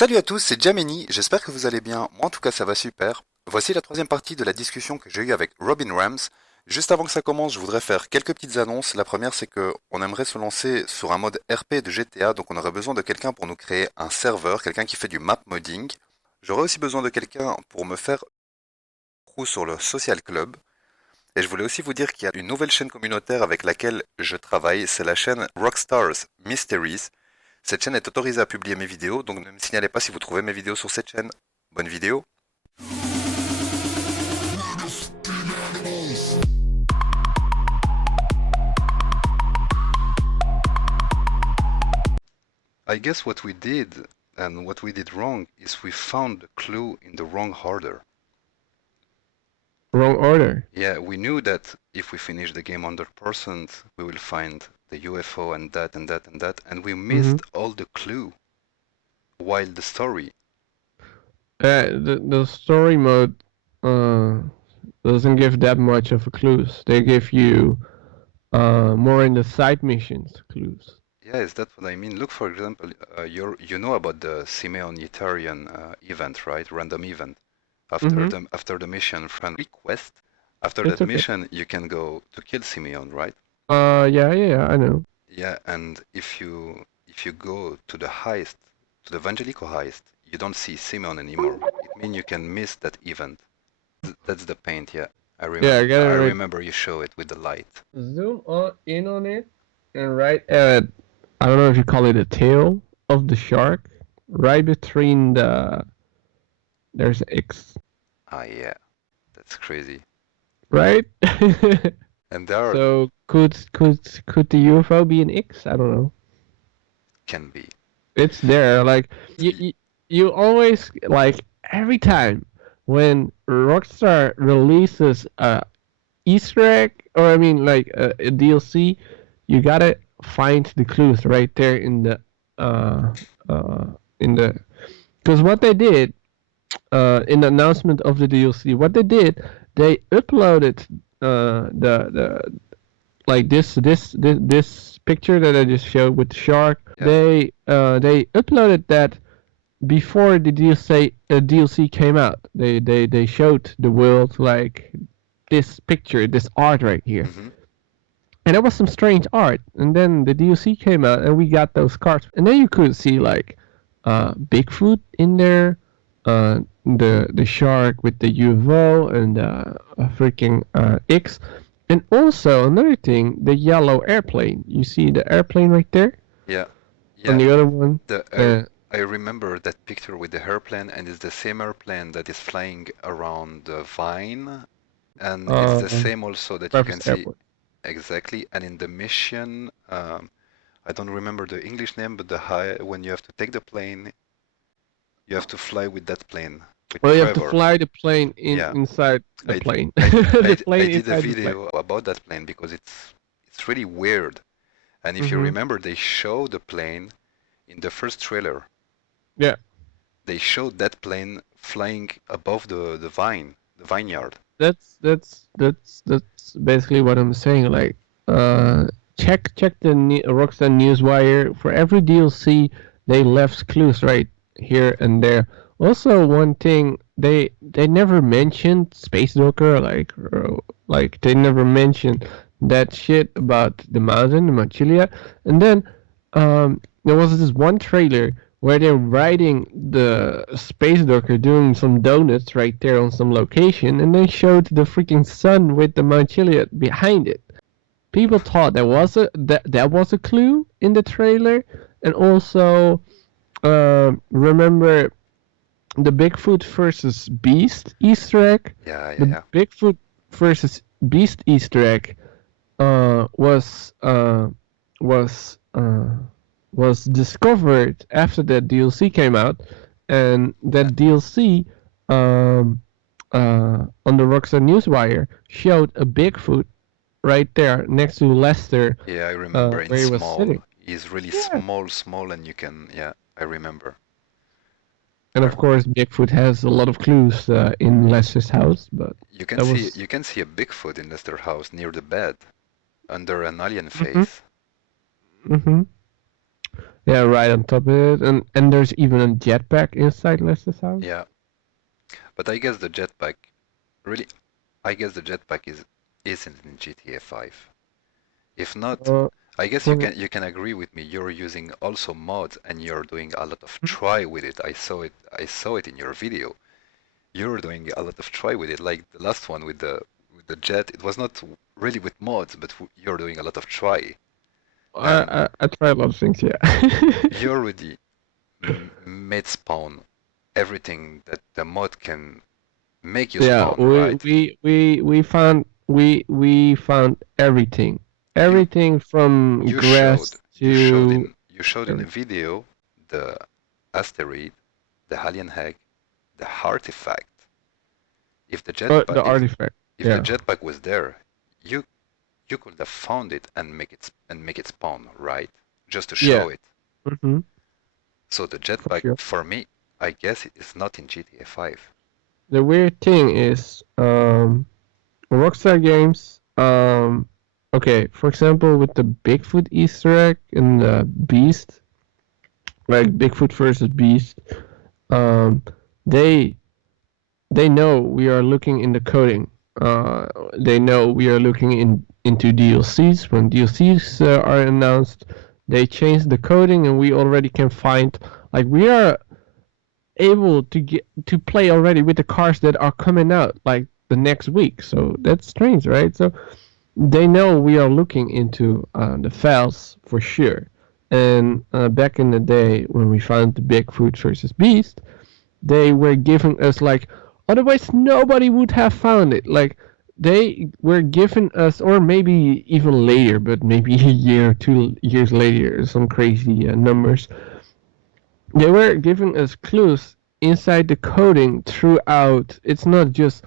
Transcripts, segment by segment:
Salut à tous, c'est Jameni, j'espère que vous allez bien, moi en tout cas ça va super. Voici la troisième partie de la discussion que j'ai eue avec Robin Rams. Juste avant que ça commence, je voudrais faire quelques petites annonces. La première c'est que on aimerait se lancer sur un mode RP de GTA, donc on aurait besoin de quelqu'un pour nous créer un serveur, quelqu'un qui fait du map modding. J'aurais aussi besoin de quelqu'un pour me faire crew sur le Social Club. Et je voulais aussi vous dire qu'il y a une nouvelle chaîne communautaire avec laquelle je travaille, c'est la chaîne Rockstars Mysteries. Cette chaîne est autorisée à publier mes vidéos, donc ne me signalez pas si vous trouvez mes vidéos sur cette chaîne. Bonne vidéo. I guess what we did and what we did wrong is we found the clue in the wrong order. Wrong order. Yeah, we knew that if we finish the game 100%, we will find the UFO and that and that and that, and we missed all the clue. While the story. The story mode uh doesn't give that much of a clues. They give you more in the side missions clues. Yes, that's what I mean. Look, for example, you know about the Simeon Yetarian event, right? Random event. After the mission, friend request. After It's that okay. mission, you can go to kill Simeon, right? Yeah, I know. Yeah, and if you go to the heist, to the Evangelico heist, you don't see Simeon anymore. It means you can miss that event. That's the paint, yeah. I Yeah, I remember. got it I right. remember you show it with the light. Zoom in on it, and right at, I don't know if you call it a tail of the shark, right between there's an X, Ah, yeah, that's crazy. right? And there are So could the UFO be an X? I don't know. can be. It's there. Like you always like every time when Rockstar releases a Easter egg, or I mean like a DLC, you gotta find the clues right there uh uh in the because what they did in the announcement of the DLC, what they did, they uploaded the like this picture that I just showed with the shark. Yeah. They uploaded that before the DLC came out. They showed the world like this picture, this art right here. Mm-hmm. And there was some strange art. And then the DLC came out and we got those cards. And then you could see like Bigfoot in there, the shark with the UFO and a freaking X. And also another thing, the yellow airplane. You see the airplane right there? Yeah. On the other one? I remember that picture with the airplane, and it's the same airplane that is flying around the vine, and it's the same also that you can see Airport. exactly. And in the mission, I don't remember the English name, but when you have to take the plane, you have to fly with that plane. Well, you have to fly the plane inside the plane. The plane I did a inside the video about that plane because it's really weird. And if you remember, they show the plane in the first trailer. Yeah. They showed that plane flying above the vineyard. That's basically what I'm saying. Like, check the Rockstar Newswire. For every DLC, they left clues right here and there. Also, one thing they never mentioned Space Docker. Like they never mentioned that shit about the mountain, the Machilia. And then there was this one trailer where they're riding the space docker doing some donuts right there on some location, and they showed the freaking sun with the Mount Chiliad behind it. People thought that was a clue in the trailer, and also remember the Bigfoot versus Beast Easter egg. Yeah. Bigfoot versus Beast Easter egg was discovered after that DLC came out, and that DLC on the Rockstar Newswire showed a Bigfoot right there next to Lester. Yeah, I remember. Where he was sitting. He's really small, and you can. Yeah, I remember. And of course, Bigfoot has a lot of clues in Lester's house, but you can see a Bigfoot in Lester's house near the bed, under an alien face. Mm-hmm. Yeah, right on top of it, and there's even a jetpack inside Lester's house. Yeah, but I guess the jetpack really, I guess the jetpack isn't in GTA 5. If not, Uh, I guess for you can agree with me. You're using also mods and you're doing a lot of try with it. I saw it in your video. You're doing a lot of try with it. Like the last one with the jet, it was not really with mods, but you're doing a lot of try. And I try a lot of things, yeah. you already made spawn everything that the mod can make you Yeah, spawn, right? we found everything, You everything from you showed grass to you showed in a everything. video the asteroid, the alien egg, the artifact. If the jetpack The artifact. if the Yeah, jetpack was there, you you could have found it and make it spawn, right? Just to yeah. show it. hmm So the For jetpack sure. for me, I guess it is not in GTA 5. The weird thing is, Rockstar Games, okay, for example, with the Bigfoot Easter egg and the Beast, like Bigfoot versus Beast, um, they they know we are looking in the coding. They know we are looking into DLCs. When DLCs are announced, they change the coding, and we already can find like we are able to get to play already with the cars that are coming out like the next week. So that's strange, right? So they know we are looking into the files for sure. And back in the day when we found the Bigfoot versus Beast, they were giving us like otherwise nobody would have found it. Like they were giving us, or maybe even later, but maybe a year, 2 years later, some crazy numbers. They were giving us clues inside the coding throughout. It's not just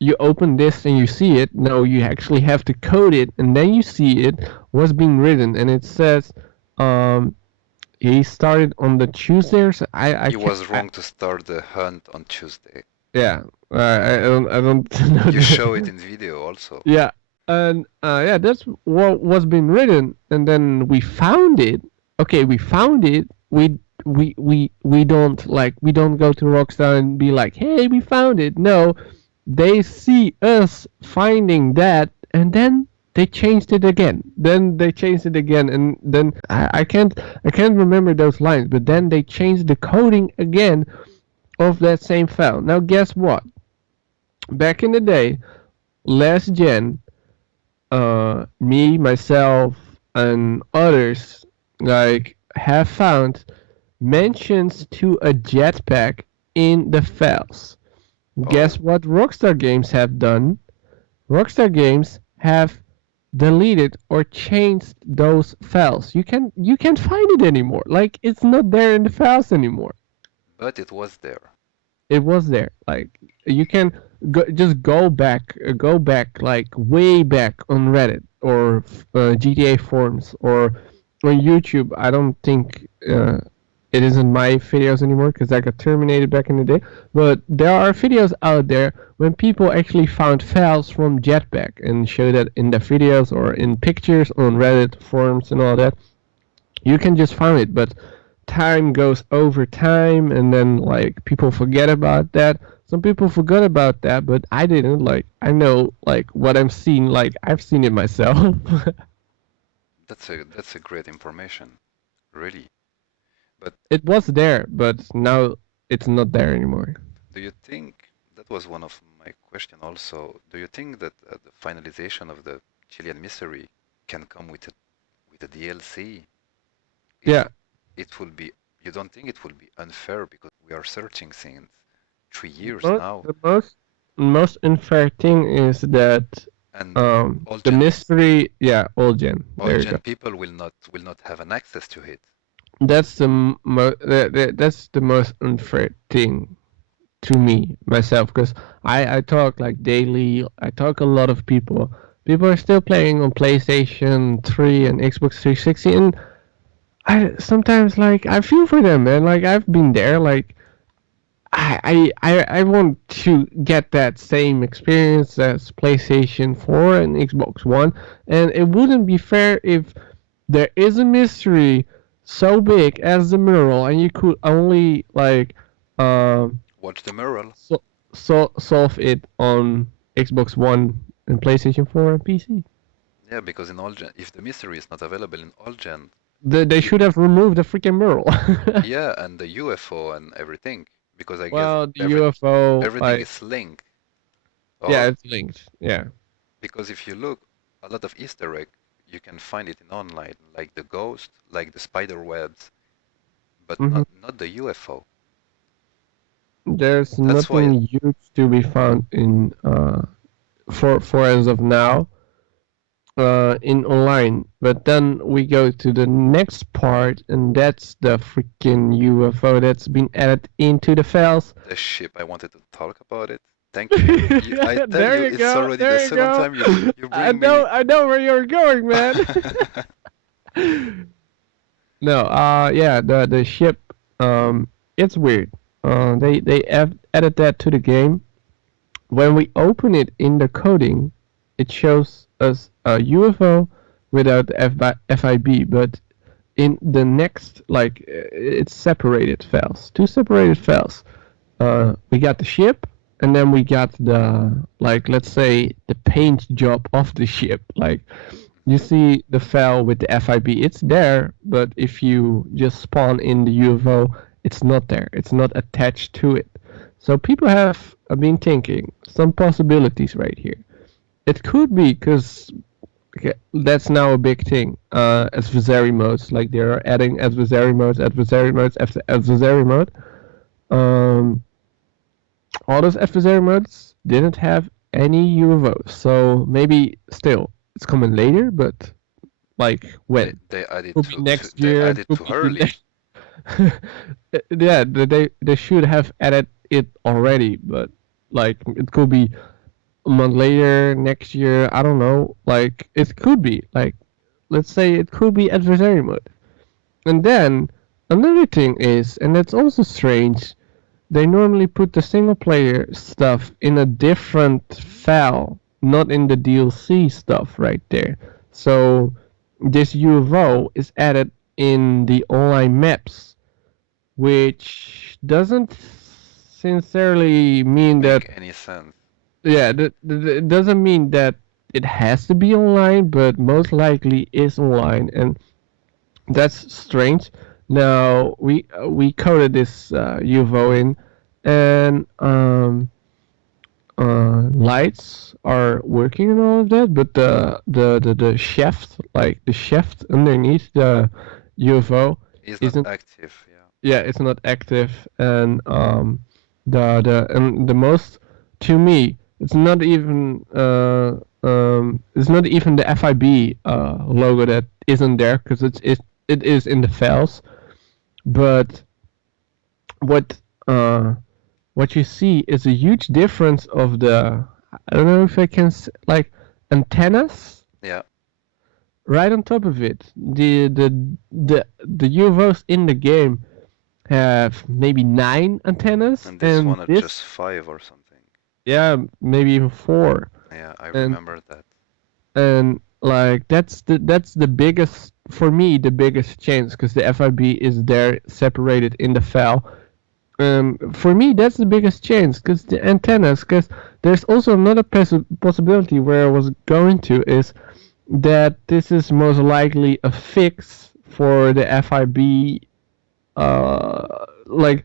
you open this and you see it. No, you actually have to code it, and then you see it what's being written, and it says, um, he started on the Tuesdays. I He can't. was wrong to start the hunt on Tuesday. Yeah, I don't know. You show it in video also. Yeah, and yeah, that's what was been written, and then we found it. Okay, we found it. We don't like we don't go to Rockstar and be like, hey, we found it. No, they see us finding that, and then they changed it again. Then they changed it again, and then I can't remember those lines, but then they changed the coding again of that same file. Now guess what? Back in the day, last gen, me, myself, and others like have found mentions to a jetpack in the files. Oh, Guess what Rockstar Games have done? Rockstar Games have deleted or changed those files. You can't find it anymore. Like it's not there in the files anymore. but it was there. It was there. Like you can just go back like way back on Reddit or GTA forums or on YouTube. I don't think it is in my videos anymore because I got terminated back in the day. But there are videos out there when people actually found files from Jetpack and show that in the videos or in pictures on Reddit forums and all that. You can just find it, but time goes over time, and then like people forget about that. Some people forgot about that, but I didn't. Like I know like what I'm seeing. Like I've seen it myself. That's a great information, really. But It was there, but now it's not there anymore. do you think that was one of my question also? Do you think that the finalization of the Chilean mystery can come with a DLC? It Yeah, will it will be you don't think it will be unfair because we are searching since 3 years now the most unfair thing is that and all the gen mystery. Yeah, old gen. all There you gen go. people will not have an access to it. That's that's the most unfair thing to me myself because I talk like daily. I talk a lot of people. People are still playing on PlayStation 3 and Xbox 360, and I sometimes like I feel for them, man. Like I've been there. Like I want to get that same experience as PlayStation 4 and Xbox One, and it wouldn't be fair if there is a mystery. so big as the mural, and you could only like Watch the mural. solve it on Xbox One and PlayStation 4 and PC. Yeah, because in all gen, if the mystery is not available in all gen, They you, should have removed the freaking mural. yeah, and the UFO and everything, because I guess Well, the UFO, everything like, is linked. yeah, Or it's linked. Yeah. because if you look, a lot of Easter egg, you can find it in online, like the ghost, like the spider webs, but Hmm. not the UFO. There's That's why nothing huge to be found in for as of now in online. But then we go to the next part, and that's the freaking UFO that's been added into the files. the ship, I wanted to talk about it. Thank you. I tell you, There you it's go. already the There you second go. time you bring me. I know where you're going, man. No, yeah, the ship, it's weird. They added that to the game. When we open it in the coding, it shows us a UFO without the FIB, but in the next, like, it's separated files, two separated files. We got the ship, and then we got the, like, let's say the paint job of the ship. Like, you see the file with the FIB, it's there, but if you just spawn in the UFO, it's not there. It's not attached to it. So people have been thinking some possibilities right here. It could be because that's now a big thing. Adversary modes, like they're adding adversary modes, adversary mode. Um, all those adversary modes didn't have any UFOs, so maybe still it's coming later, but like when? They added Could be next they year. added Could too be early. yeah, they should have added it already, but like it could be a month later, next year. I don't know. Like it could be like, let's say it could be adversary mode. And then another thing is, and that's also strange, they normally put the single player stuff in a different file, not in the DLC stuff right there. So this UFO is added in the online maps, which doesn't sincerely mean that, Make any sense. yeah, it doesn't mean that it has to be online, but most likely is online, and that's strange. Now we coded this UFO in, and lights are working and all of that, but the shaft, like the shaft underneath the UFO, Is not isn't. active, yeah. Yeah, it's not active, and the most, to me, it's not even the FIB logo that isn't there, because it is in the files. But what uh what you see is a huge difference of the, I don't know if I can like, antennas Yeah. right on top of it. The UFOs in the game have maybe 9 antennas, And this and one at this, just 5 or something. yeah, maybe even 4. Yeah, I And remember that. like that's the biggest, for me, the biggest change, because the FIB is there separated in the file. For me, that's the biggest change, because the antennas. Because there's also another possibility where I was going to, is that this is most likely a fix for the FIB, like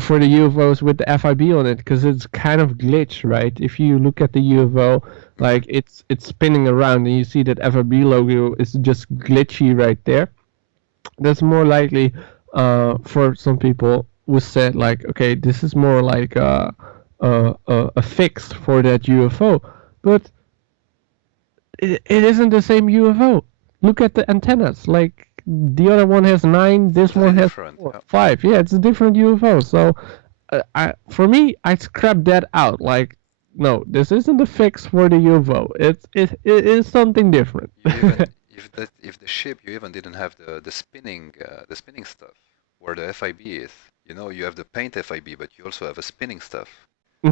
for the UFOs with the FIB on it, because it's kind of glitch, right? If you look at the UFO, like it's spinning around, and you see that FIB logo is just glitchy right there. That's more likely, for some people who said, like, okay, this is more like a fix for that UFO, but it isn't the same UFO. Look at the antennas. Like, the other one has 9, this Totally one has different. 4, Yeah. 5. Yeah, it's a different UFO. So, for me, I scrapped that out. Like, no, this isn't a fix for the UFO. It is something different. You even if the ship you even didn't have the spinning stuff where the FIB is. You know, you have the paint FIB, but you also have a spinning stuff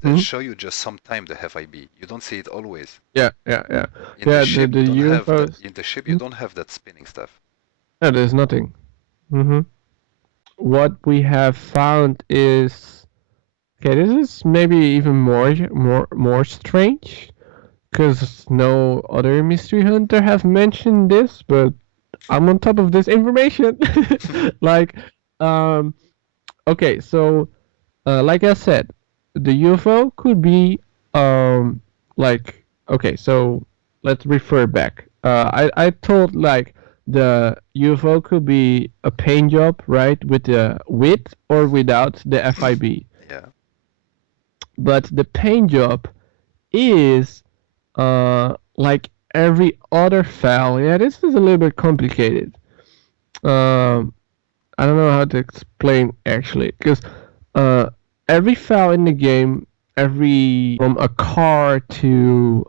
that Hmm. show you just sometime the FIB. You don't see it always. Yeah. In the Yeah, ship the you don't have that. UFOs. In the ship you don't have that spinning stuff. No, there's nothing. Mm-hmm. What we have found is okay. This is maybe even more strange because no other mystery hunter have mentioned this, but I'm on top of this information. Like, um, okay, so like I said, the UFO could be like okay, so let's refer back. I told like the UFO could be a paint job, right, with or without the FIB. Yeah. But the paint job is like every other file. Yeah, this is a little bit complicated. Um, I don't know how to explain actually, because uh, every file in the game, every from a car to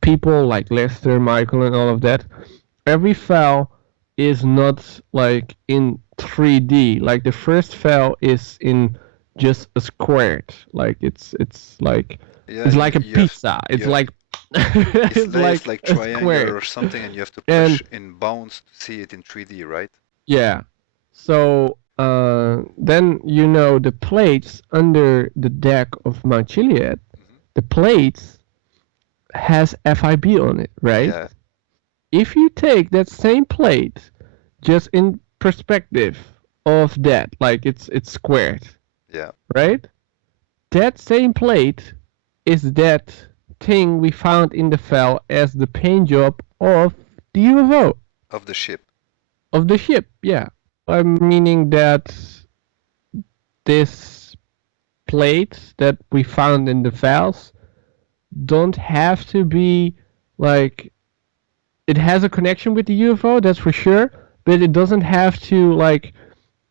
people like Lester, Michael, and all of that, every file is not like in 3D. Like the first file is in just a squared. Like Yeah, it's and like a pizza. It's like it's it's like like a triangle square. or something, and you have to And push in bounds to see it in 3D, right? yeah. So then the plates under the deck of Mount Chiliad, Hmm. the plates has FIB on it, right? Yeah, If you take that same plate just in perspective of that, like it's squared, yeah, right? That same plate is that thing we found in the file as the paint job of the UFO of the ship. of the ship. Yeah, I'm meaning that this plates that we found in the files don't have to be like it has a connection with the UFO, that's for sure, but it doesn't have to like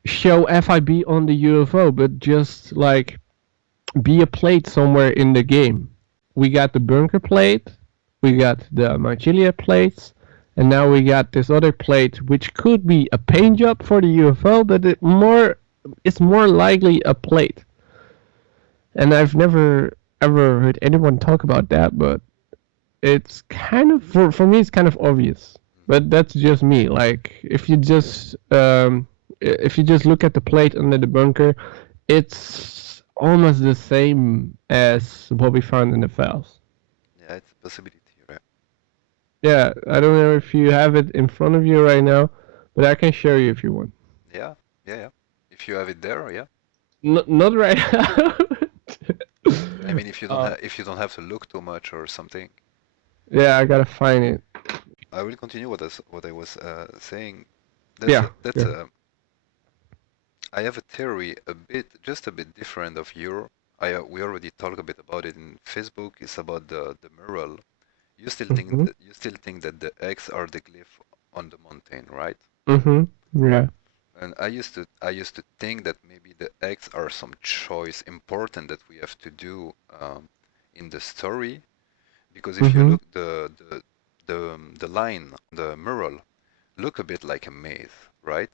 show FIB on the UFO, but just like be a plate somewhere in the game. We got the bunker plate, we got the Margilia plates, and now we got this other plate which could be a paint job for the UFO, but it's more likely a plate. And I've never ever heard anyone talk about that, but it's kind of for me it's kind of obvious. But that's just me. Like if you just look at the plate under the bunker, it's almost the same as what we found in the files. Yeah, it's a possibility, right? Yeah, I don't know if you have it in front of you right now, but I can show you if you want. Yeah, yeah, yeah. If you have it there, yeah. Not right now. I mean, if you don't uh, have to look too much or something. yeah, I gotta find it. I will continue what I was saying. Yeah, That's yeah. a I have a theory just a bit different of your. We already talked a bit about it in Facebook. It's about the mural. Mhm. You still think that the X are the glyph on the mountain, right? Mhm. Yeah. And I used to think that maybe the X are some choice important that we have to do in the story, because if you Mhm. look the line on the mural look a bit like a maze, right?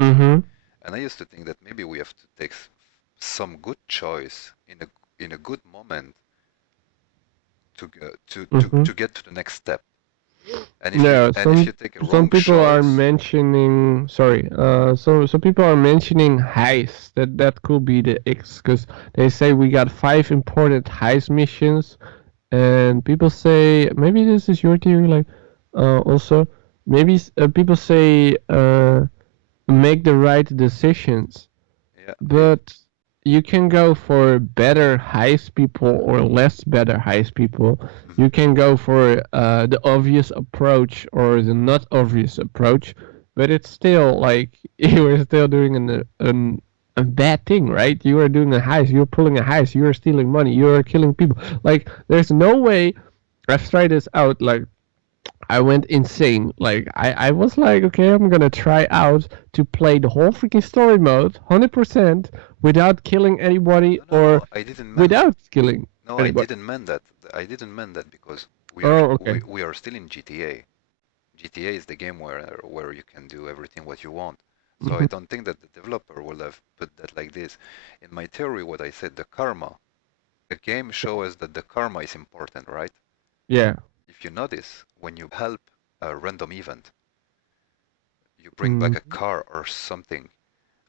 Mhm. And I used to think that maybe we have to take some good choice in a good moment Mhm. to get to the next step. No, And if you take a some wrong people are choice, mentioning. Sorry. Some people are mentioning heist. That could be the X because they say we got 5 important heist missions, and people say maybe this is your theory. Like, also maybe people say make the right decisions. yeah, But you can go for better heist people or less better heist people. mhm. You can go for the obvious approach or the not obvious approach, but it's still like you are still doing a bad thing, right? You are doing a heist. You're pulling a heist. You are stealing money. You are killing people. Like there's no way. I've tried this out. Like I went insane. Like I was like, okay, I'm gonna try out to play the whole freaking story mode, 100% without killing anybody No, no, or no. I didn't mean. without killing No, I anybody. didn't mean that. I didn't mean that because Oh, okay. we are still in GTA. GTA is the game where you can do everything what you want. So I Hmm. don't think that the developer will have put that like this. In my theory, what I said, the karma, the game shows us that the karma is important, right? Yeah. If you notice, when you help a random event, you bring back a Mm-hmm. car or something.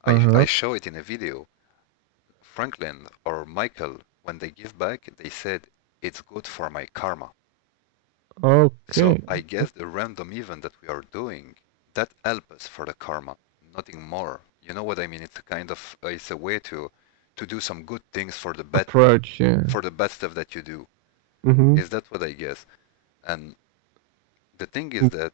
I Uh-huh. show it in a video. Franklin or Michael, when they give back, they said, it's good for my karma. So Okay. I guess the random event that we are doing, that help us for the karma, nothing more. You know what I mean? It's a kind of, it's a way to do some good things Approach, yeah. for the bad stuff that you do. Mm-hmm. Is that what I guess? And the thing is that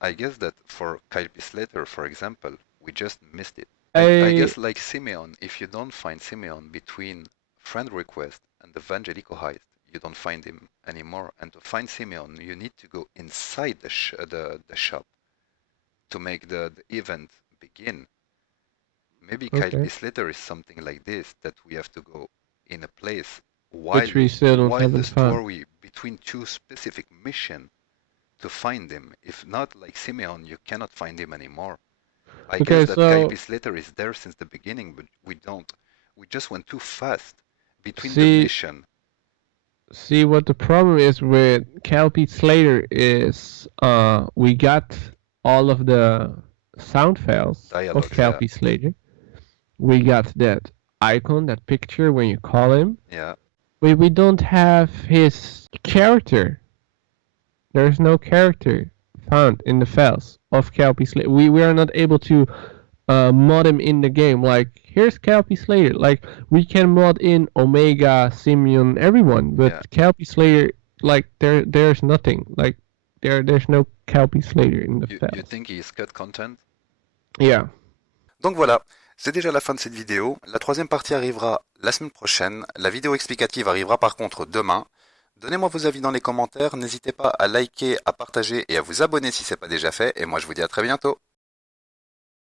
I guess that for Kyle P. Slater, for example, we just missed it. I I guess like Simeon, if you don't find Simeon between friend request and the Vangelico heist, you don't find him anymore. And to find Simeon, you need to go inside the shop to make the event begin. Maybe Kyle okay. P. Slater is something like this, that we have to go in a place Which we still don't while the haven't found. story between two specific mission to find him. If not, like Simeon, you cannot find him anymore. I guess Okay, that Kyle P. so Slater is there since the beginning, but we don't. We just went too fast between the see mission. see what the problem is with Calpy Slater is we got all of the sound files of Dialogues, yeah. Calpy Slater. We got that icon, that picture when you call him. Yeah. We don't have his character. There's no character found in the files of Calpy Slater. We are not able to mod him in the game. Like, here's Calpy Slater. Like, we can mod in Omega, Simeon, everyone, but Yeah. Calpy Slater, like, there's nothing. Like, there's no Calpy Slater in the You files. think he's cut content? Yeah. Donc voilà, c'est déjà la fin de cette vidéo. La troisième partie arrivera la semaine prochaine. La vidéo explicative arrivera par contre demain. Donnez-moi vos avis dans les commentaires. N'hésitez pas à liker, à partager et à vous abonner si ce n'est pas déjà fait. Et moi je vous dis à très bientôt.